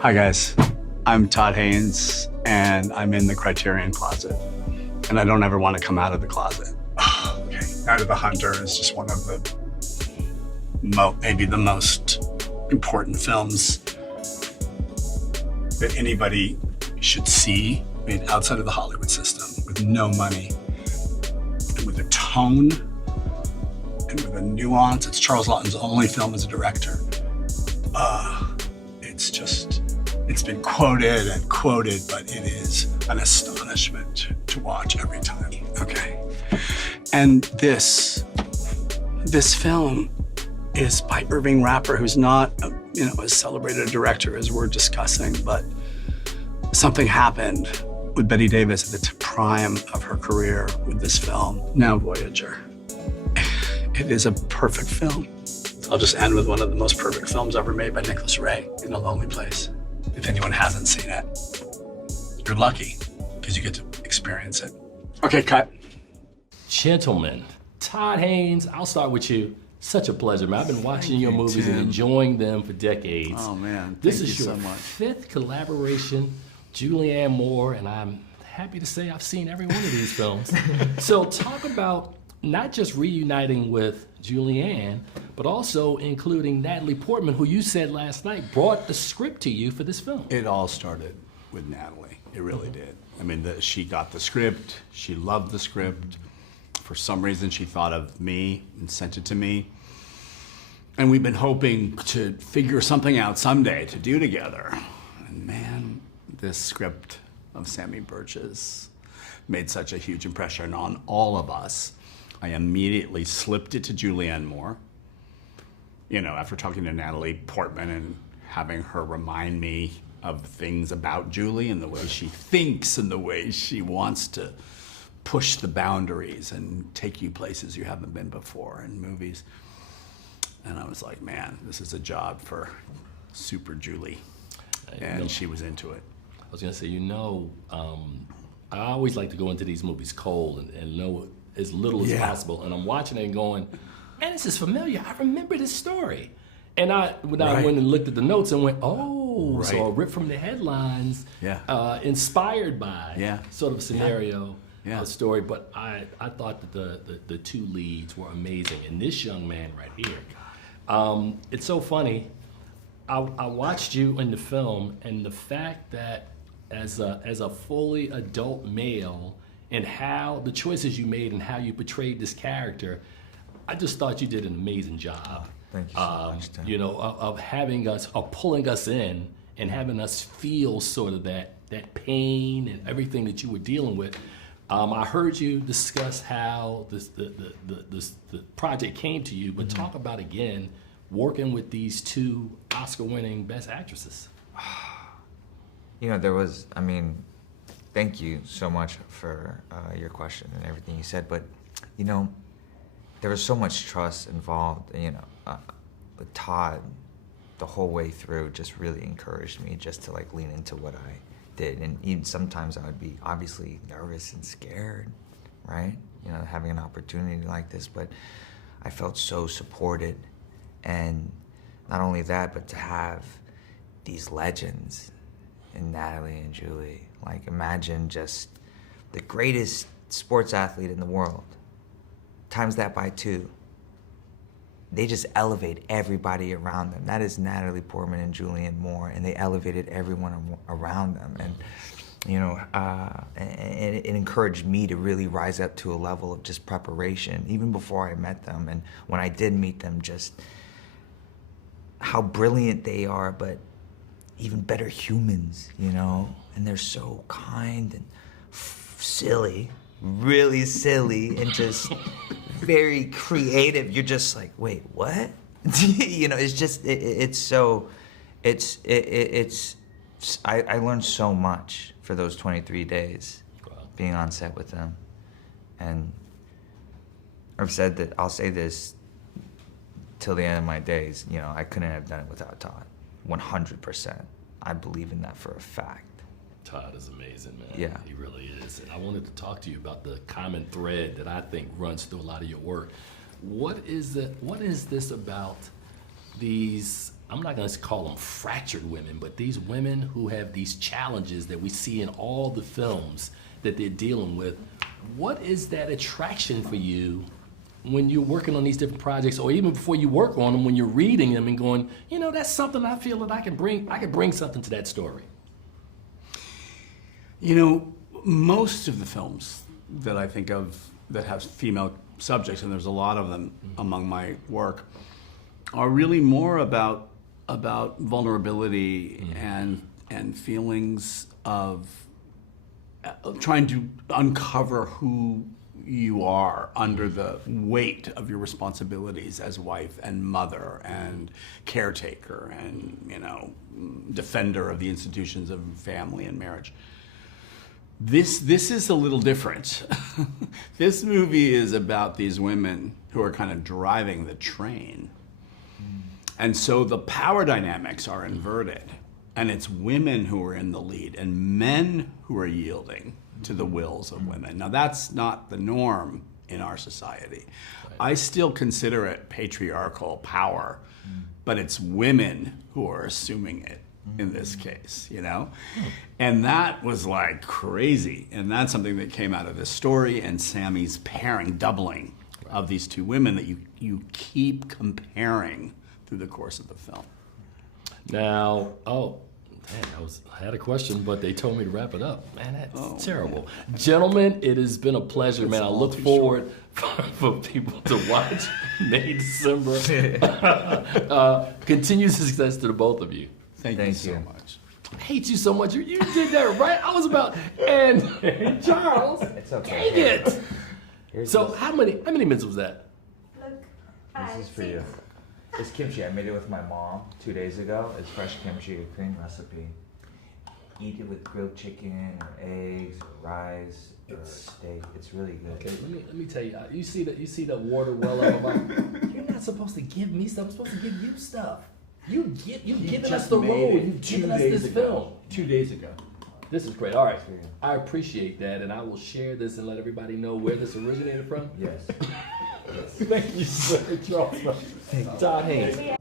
Hi guys, I'm Todd Haynes and I'm in the Criterion closet and I don't ever want to come out of the closet. Okay, Night of the Hunter is just one of the maybe the most important films that anybody should see made outside of the Hollywood system with no money and with a tone and with a nuance. It's Charles Laughton's only film as a director. It's been quoted and quoted, but it is an astonishment to watch every time. Okay. And this film is by Irving Rapper, who's not, as celebrated a director as we're discussing, but something happened with Bette Davis at the prime of her career with this film, now Voyager. It is a perfect film. I'll just end with one of the most perfect films ever made by Nicholas Ray, In a Lonely Place. If anyone hasn't seen it, you're lucky because you get to experience it. Okay, cut. Gentlemen, Todd Haynes, I'll start with you. Such a pleasure, man. I've been watching your movies and enjoying them for decades. Oh, man. This is your fifth collaboration, Julianne Moore, and I'm happy to say I've seen every one of these films. So talk about not just reuniting with Julianne, but also including Natalie Portman, who you said last night brought the script to you for this film. It all started with Natalie. It really did. I mean, she got the script. She loved the script. For some reason, she thought of me and sent it to me. And we've been hoping to figure something out someday to do together. And man, this script of Sammy Birch's made such a huge impression on all of us. I immediately slipped it to Julianne Moore, after talking to Natalie Portman and having her remind me of things about Julie and the way she thinks and the way she wants to push the boundaries and take you places you haven't been before in movies. And I was like, man, this is a job for Super Julie. And she was into it. I was gonna say, I always like to go into these movies cold and know as little as possible. And I'm watching it and going, man, this is familiar. I remember this story. And I went and looked at the notes and went, so I ripped from the headlines, inspired by sort of scenario, story. But I thought that the two leads were amazing. And this young man right here, it's so funny. I watched you in the film, and the fact that as a fully adult male, and how the choices you made and how you portrayed this character, I just thought you did an amazing job. Thank you so much, Tim. Of having us, of pulling us in and having us feel sort of that pain and everything that you were dealing with. I heard you discuss how the project came to you, but talk about, again, working with these two Oscar-winning Best Actresses. Thank you so much for your question and everything you said, but there was so much trust involved, with Todd the whole way through just really encouraged me just to lean into what I did. And even sometimes I would be obviously nervous and scared, right? Having an opportunity like this, but I felt so supported. And not only that, but to have these legends in Natalie and Julie. Imagine just the greatest sports athlete in the world, times that by 2. They just elevate everybody around them. That is Natalie Portman and Julianne Moore, and they elevated everyone around them. And it encouraged me to really rise up to a level of just preparation, even before I met them. And when I did meet them, just how brilliant they are, but even better humans, and they're so kind and silly, really silly, and just very creative. You're just like, wait, what? I learned so much for those 23 days being on set with them. And I've said that I'll say this till the end of my days, I couldn't have done it without Todd, 100%. I believe in that for a fact. Todd is amazing, man. Yeah. He really is. And I wanted to talk to you about the common thread that I think runs through a lot of your work. What is this about these I'm not going to call them fractured women, but these women who have these challenges that we see in all the films that they're dealing with. What is that attraction for you when you're working on these different projects, or even before you work on them, when you're reading them and going, you know, that's something I feel that I could bring something to that story? You know, most of the films that I think of that have female subjects, and there's a lot of them among my work, are really more about vulnerability and feelings of trying to uncover who you are under the weight of your responsibilities as wife and mother and caretaker and, you know, defender of the institutions of family and marriage. This is a little different. This movie is about these women who are kind of driving the train. And so the power dynamics are inverted, and it's women who are in the lead and men who are yielding to the wills of women. Now, that's not the norm in our society. I still consider it patriarchal power, but it's women who are assuming it in this case, you know? And that was like crazy. And that's something that came out of this story and Sammy's doubling of these two women that you keep comparing through the course of the film. Now, I had a question, but they told me to wrap it up. Man, that's terrible. Gentlemen, it has been a pleasure, man. I look forward for people to watch May, December. Continued success to the both of you. Thank you so much. I hate you so much. You did that right. I was about, and Charles, It's okay. dang it. Here's So this. how many minutes was that? Look, This is for you. It's kimchi. I made it with my mom 2 days ago. It's fresh kimchi, a Korean recipe. Eat it with grilled chicken or eggs or rice or steak. It's really good. Okay, let me tell you. You see that water well up above. You're not supposed to give me stuff. I'm supposed to give you stuff. You've given us the role. You've given us this film 2 days ago. This is great. All right, I appreciate that, and I will share this and let everybody know where this originated from. Yes. Thank you, sir. Charles. Todd Haynes. maybe